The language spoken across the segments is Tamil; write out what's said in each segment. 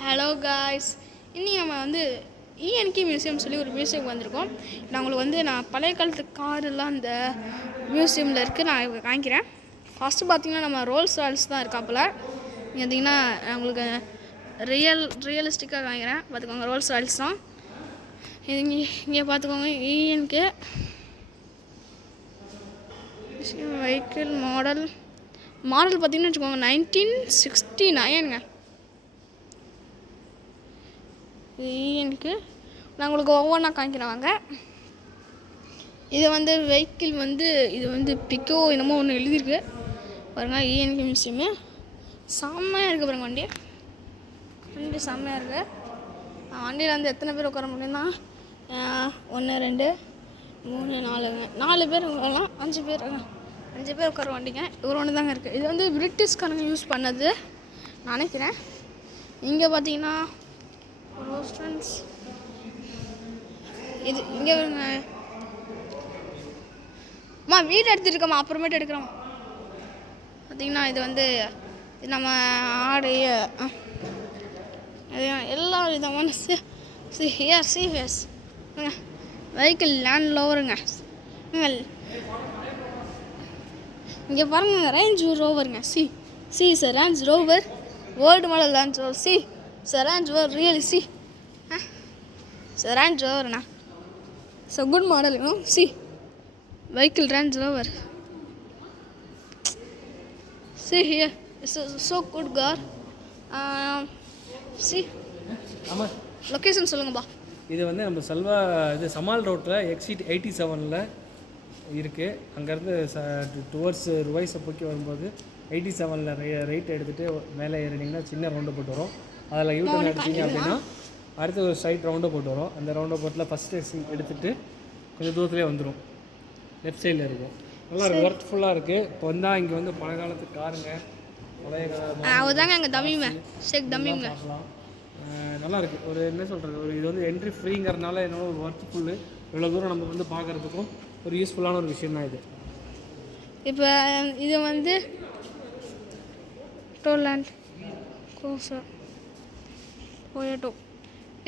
ஹலோ காய்ஸ், இன்றைக்கி நம்ம வந்து இஎன்கே மியூசியம் சொல்லி ஒரு மியூசியம் வந்திருக்கோம். நான் உங்களுக்கு நான் பழைய காலத்து காரெல்லாம் அந்த மியூசியமில் இருக்குது, நான் காமிக்கிறேன். ஃபஸ்ட்டு பார்த்திங்கன்னா நம்ம ரோல்ஸ் ராய்ஸ் தான் இருக்காப்புல. நீங்கள் பார்த்திங்கன்னா நான் உங்களுக்கு ரியலிஸ்டிக்காக காமிக்கிறேன். பார்த்துக்கோங்க, ரோல்ஸ் ராய்ஸ் தான் இது. இங்கே பார்த்துக்கோங்க, இஎன்கே வெஹிக்கிள் மாடல் பார்த்திங்கன்னு வச்சுக்கோங்க 1969ங்க. எனக்கு நான் உங்களுக்கு ஒவ்வொன்றா காமிக்கிறேன். இது வெஹிக்கிள் இது பிக்கோ என்னமோ ஒன்று எழுதியிருக்கு பாருங்கள். இஎன்கே மியூசியமு செம்மையாக இருக்குது பாருங்கள். வண்டி செம்மையாக இருக்குது. வண்டியில் எத்தனை பேர் உட்கார முடியும்னா 1 2 3 4 பேர் உட்காரலாம். 5 பேர் உட்கார வண்டிங்க. ஒரு ஒன்று தாங்க இருக்குது. இது பிரிட்டிஷ்காரங்க யூஸ் பண்ணது நினைக்கிறேன். இங்கே பார்த்தீங்கன்னா ஃப்ரெண்ட்ஸ், இது இங்கே அம்மா வீடு எடுத்துருக்கோம்மா, அப்புறமேட்டு எடுக்கிறோம். பார்த்தீங்கன்னா இது நம்ம ஆடு எல்லா விதமான வெஹிக்கிள் லேண்ட் லோவருங்க. இங்கே பாருங்க, ரேஞ்ச் ரோவருங்க. சி sir Range Rover, old model Range Rover. Range Rover, really, see. Range Rover, na. It's a good model, you know. See, vehicle Range Rover. See here, it's so good car. See. Location சொல்லுங்கப்பா. இது நம்ம செல்வா சமால் ரோட்டில் எக்ஸிட் 87ல் இருக்குது. அங்கேருந்து டுவர்ட்ஸ் ருவைஸை போக்கி வரும்போது 87ல் ரைட் எடுத்துகிட்டு மேலே ஏறினீங்கன்னா சின்ன ரவுண்டு போட்டு வரும். அதில் யூட்டர்ன் எடுத்தீங்க அப்படின்னா அடுத்த ஒரு சைட் ரவுண்டை போட்டு வரும். அந்த ரவுண்டை போட்டில் ஃபஸ்ட்டு எடுத்துகிட்டு கொஞ்சம் தூரத்துலேயே வந்துடும். லெஃப்ட் சைடில் இருக்கும். நல்லா இருக்குது, ஒர்த்ஃபுல்லாக இருக்குது. இப்போ வந்தால் இங்கே பழைய காலத்து காருங்க, பழைய பார்க்கலாம். நல்லா இருக்குது. ஒரு என்ன சொல்கிறது, ஒரு இது என்ட்ரி ஃப்ரீங்கிறதுனால என்னோட ஒரு ஒர்த்ஃபுல்லு. இவ்வளோ தூரம் நம்ம பார்க்குறதுக்கும் ஒரு யூஸ்ஃபுல்லான ஒரு விஷயம் தான் இது. இப்போ இது டோலாண்ட் க்ரூசர்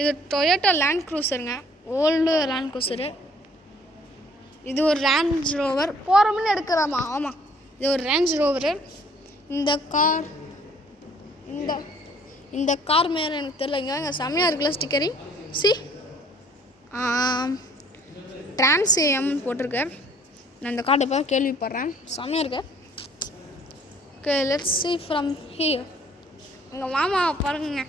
இது டொயோட்டா லேண்ட் க்ரூசருங்க, ஓல்டு லேண்ட் க்ரூசரு. இது ஒரு ரேஞ்ச் ரோவர். போகிறோம்னு எடுக்கிறாமா? ஆமாம், இது ஒரு ரேஞ்ச் ரோவரு. இந்த கார் மேலே எனக்கு தெரியல. இங்கே செம்மையாக இருக்குல்ல ஸ்டிக்கரிங். டிரான்ஸ்ஏஎம் போட்டிருக்கேன். நான் இந்த கார்டை இப்போ கேள்விப்படுறேன், செம்மையாக இருக்கு. Okay, let's see from here. எங்கள் மாமா பாருங்க,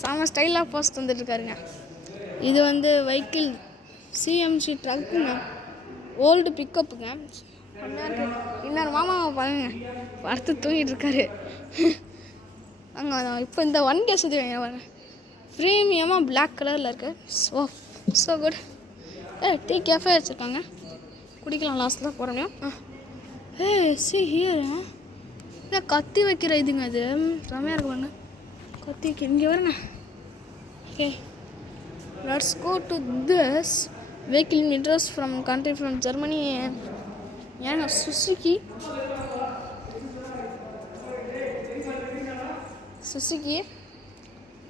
செம்ம ஸ்டைலாக போஸ்ட் வந்துட்டுருக்காருங்க. இது வெஹிக்கிள் சிஎம்சி ட்ரக்குங்க, ஓல்டு பிக்கப்புங்க. இன்னொரு மாமாவை பாருங்க, படுத்து தூங்கிட்டு இருக்காரு. அங்கே இப்போ இந்த வண்டியை சுற்றி பாருங்க, ப்ரீமியமாக பிளாக் கலரில் இருக்குது. So good. டீ கேஃபே வச்சுருக்காங்க, குடிக்கலாம். லாஸ்ட்டில் போகிற முடியும். சி ஹியர், கத்தி வைக்கிற இதுங்க. அது செம்மையாக இருக்கு பாருங்க, கத்தி இங்கே வருங்க. Okay, let's go to this vehicle meters from country from Germany. ஏங்க சுசுகி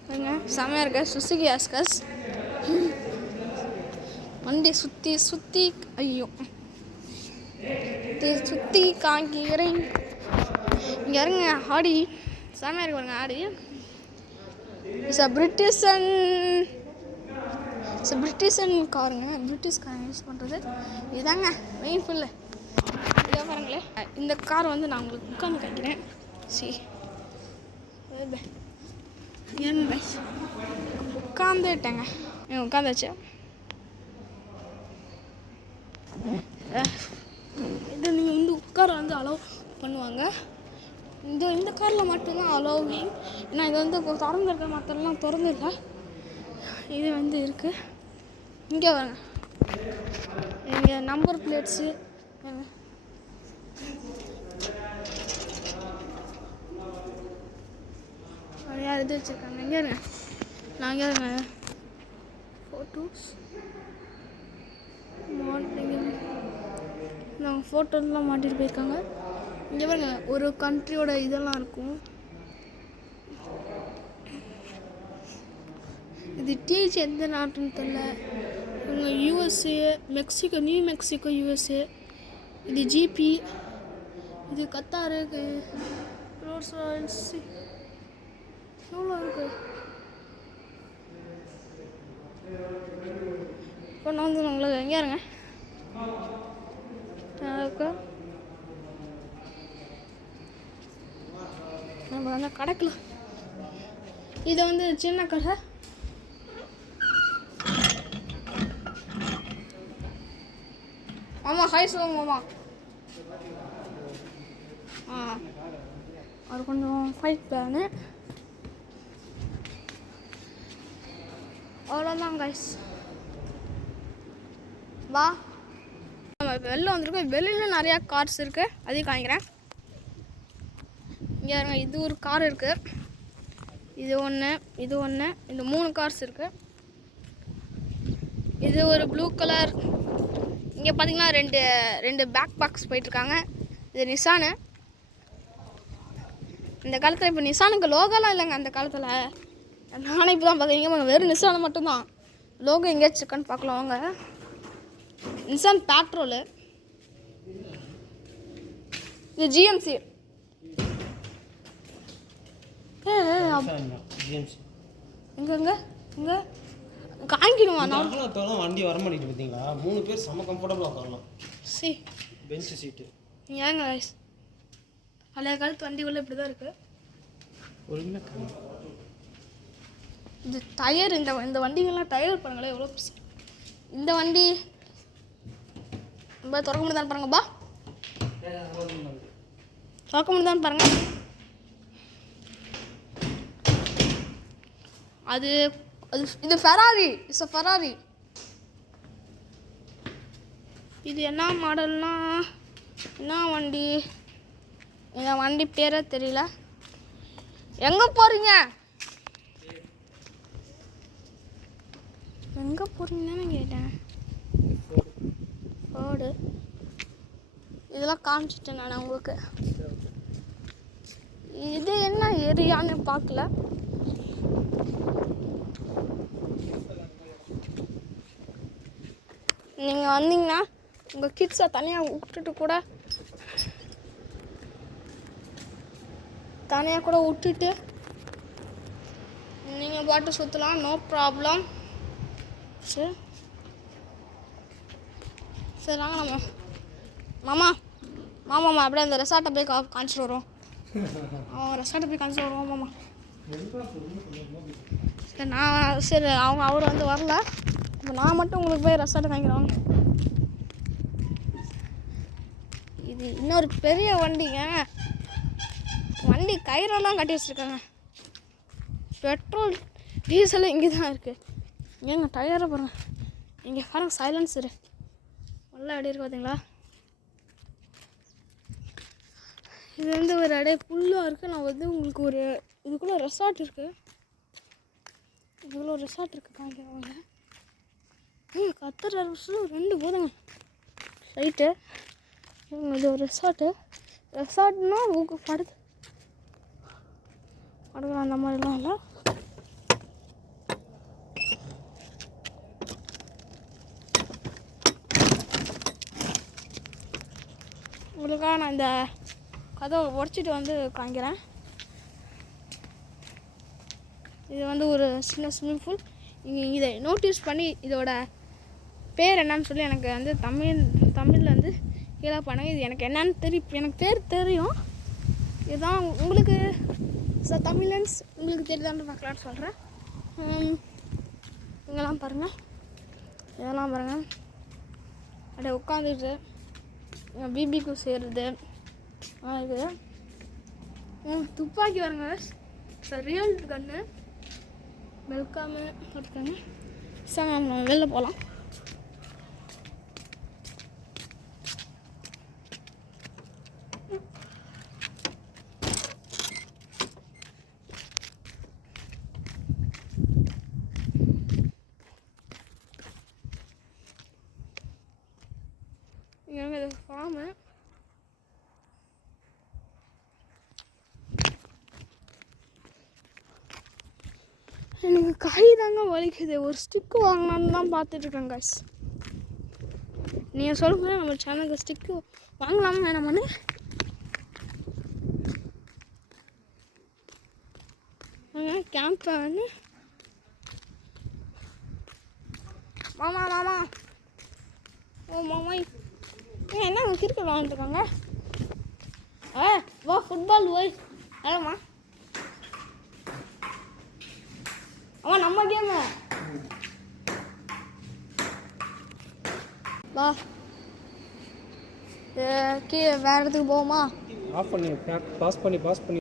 பாருங்க, செம்மையாக இருக்கு. சுசுகி ஆஸ்கஸ் வண்டி சுற்றி ஐயோ சுற்றி காங்கிறேன். இங்கே இருங்க, ஆடி செம்மையாக இருக்கு பாருங்க. ஆடி இட்ஸ் பிரிட்டிஷன் காருங்க, பிரிட்டிஷ் கார் யூஸ் பண்ணுறது இதாங்க மெயின் ஃபுல்லு. இதே பாருங்களேன், இந்த கார் நான் உங்களுக்கு உட்காந்து காமிக்கிறேன். உட்காந்துட்டேங்க, உட்காந்தாச்சு. இது நீங்கள் உட்கார அலோவ் பண்ணுவாங்க. இந்த காரில் மட்டும்தான் அலோவிங். ஏன்னா இது திறந்துருக்க, மற்றெல்லாம் திறந்துருக்க. இது இருக்குது. இங்கே வாங்க, இங்கே நம்பர் பிளேட்ஸு நிறையா இது வச்சுருக்காங்க. இங்கே இருங்க, நாங்கள் இருங்க ஃபோட்டோஸ் நாங்கள் ஃபோட்டோலாம் மாட்டிட்டு போயிருக்காங்க. இங்கே பாருங்க, ஒரு கண்ட்ரியோட இதெல்லாம் இருக்கும். இது டிஹெச் எந்த நாட்டுன்னு தெரில. இவங்க USA, Mexico, new Mexico USA. இது ஜிபி, இது கத்தாரு, ரோல்ஸ் ராய்ஸ். எவ்வளோ இருக்கு? இப்போ நான் வந்து உங்களுக்கு எங்கே இருங்க நம்ம வந்து கடைக்கல. இது வந்து சின்ன கடை. ஆமாம், ஹாய் சொல்லுங்க மாமா. அது கொஞ்சம் ஃபைட் பிளானு. அவ்வளோதான் கைஸ். வா, நம்ம வெளில வந்துருக்கோம். வெளியில் நிறையா கார்ஸ் இருக்குது, அதையும் காமிக்கிறேன். இங்கே இருங்க, இது ஒரு கார் இருக்குது, இது ஒன்று, இது ஒன்று, இந்த 3 கார்ஸ் இருக்குது. இது ஒரு ப்ளூ கலர். இங்கே பார்த்தீங்கன்னா ரெண்டு பேக் பாக்ஸ் போயிட்டுருக்காங்க. இது நிசானு. இந்த காலத்தில் இப்போ நிசானுக்கு லோகோலாம் இல்லைங்க. அந்த காலத்தில் நானே இப்போ தான் பார்க்குறீங்க, வெறும் நிசானு மட்டும்தான். லோகோ எங்கேயாச்சும் இருக்கான்னு பார்க்கலாம் வாங்க. நிசான் பேட்ரோலு. இது ஜிஎம்சி. எங்க காமிக்கணுமா? நான் இப்போலாம் வண்டி வர மாட்டேங்குது பார்த்தீங்களா? 3 பேர் செம்ம கம்ஃபர்டபுளாக உட்காரலாம். பெஞ்ச் சீட்டு ஏங்க பழைய காலத்து வண்டிக்குள்ளே இப்படி தான் இருக்குது. இது டயர். இந்த வண்டிகள்லாம் டயர் பாருங்களேன் எவ்வளோ பெருசு. இந்த வண்டி ரொம்ப திறக்க முடியுதான்னு பாருங்கப்பா. திறக்க முடியுதான்னு பாருங்க. அது இது ஃபெராரி. It's a Ferrari. இது என்ன மாடல்னா என்ன வண்டி? இந்த வண்டி பேரே தெரியல. எங்கே போகிறீங்க? எங்கே போகிறீங்கன்னு கேட்டேன். ஃபோர்டு. இதெல்லாம் காமிச்சிட்டேன் நான் உங்களுக்கு. இது என்ன ஏரியான்னு பார்க்கல. நீங்கள் வந்தீங்கன்னா உங்கள் கிட்ஸை தனியாக விட்டுட்டு கூட விட்டுட்டு நீங்கள் பாட்டு சுற்றலாம், நோ ப்ராப்ளம். சரி வாங்க நம்ம மாமா அப்படியே அந்த ரெசார்ட்டை போய் காமிச்சிட்டு வருவோம். ரெசார்ட்டை போய் காமிச்சிட்டு வருவோம் மாமா. சரி அவர் வந்து வரல. இப்போ நான் மட்டும் உங்களுக்கு போய் ரெசார்ட்டை காமிக்கிறேன். இது இன்னொரு பெரிய வண்டிங்க. வண்டி கயிறெல்லாம் கட்டி வச்சுருக்காங்க. பெட்ரோல் டீசல் இங்கே தான் இருக்குது. ஏங்க டயரை பாருங்கள். இங்கே பாருங்கள் சைலன்சரு நல்லா அடி இருக்குது பார்த்தீங்களா? இது வந்து ஒரு அடைய புல்லாக இருக்குது. நான் வந்து உங்களுக்கு ஒரு இதுக்குள்ளே ரெசார்ட் இருக்குது. இதுக்குள்ளே ஒரு ரெசார்ட் இருக்குது காமிக்கிறவங்க. கத்துற 2 போதுங்க ரைட்டு. இது ஒரு ரெசார்ட்னா உங்களுக்கு படுக்கலாம் அந்த மாதிரிலாம் இல்லை. உங்களுக்காக நான் இந்த கதவை உடச்சிட்டு வந்து காமிக்கிறேன். இது வந்து ஒரு சின்ன ஸ்விம்மிங் பூல். நீங்கள் இதை நோட்டீஸ் பண்ணி இதோட பேர் என்னன்னு சொல்லி எனக்கு வந்து தமிழில் வந்து கீழே பண்ணுங்க. இது எனக்கு என்னன்னு தெரியும். எனக்கு பேர் தெரியும். இதுதான் உங்களுக்கு தமிழன்ஸ் உங்களுக்கு தெரியுதான்னு பார்க்கலான்னு சொல்கிறேன். இங்கெல்லாம் பாருங்கள், இதெல்லாம் பாருங்கள். அப்படியே உட்காந்துட்டு பிபிக்கு செய்கிறது இருக்குது. துப்பாக்கி வருங்க, ரியல் கன்று. வெல்காமு இருக்காங்க. சார் நம்ம வெளில போகலாம். இங்கே இது ஃபார்மு. எனக்கு கை தாங்க வலிக்குது. ஒரு ஸ்டிக்கு வாங்கலான்னு தான் பார்த்துட்ருக்கேன் காய்ஸ். நீங்கள் சொல்லுங்கள், நம்ம சேனலுக்கு ஸ்டிக்கு வாங்கலாமா வேணாமான்னு. கேம்ப் வந்து மாமா மாமா ஓ மாமா என்ன கிரிக்கெட் விளாண்டுருக்காங்க. வா ஃபுட்பால் போய் ஆமாம்மா. ஆமாம் நம்ம கேமு வா. வேறு இடத்துக்கு போவோமா? ஆஃப் பண்ணி பாஸ் பண்ணி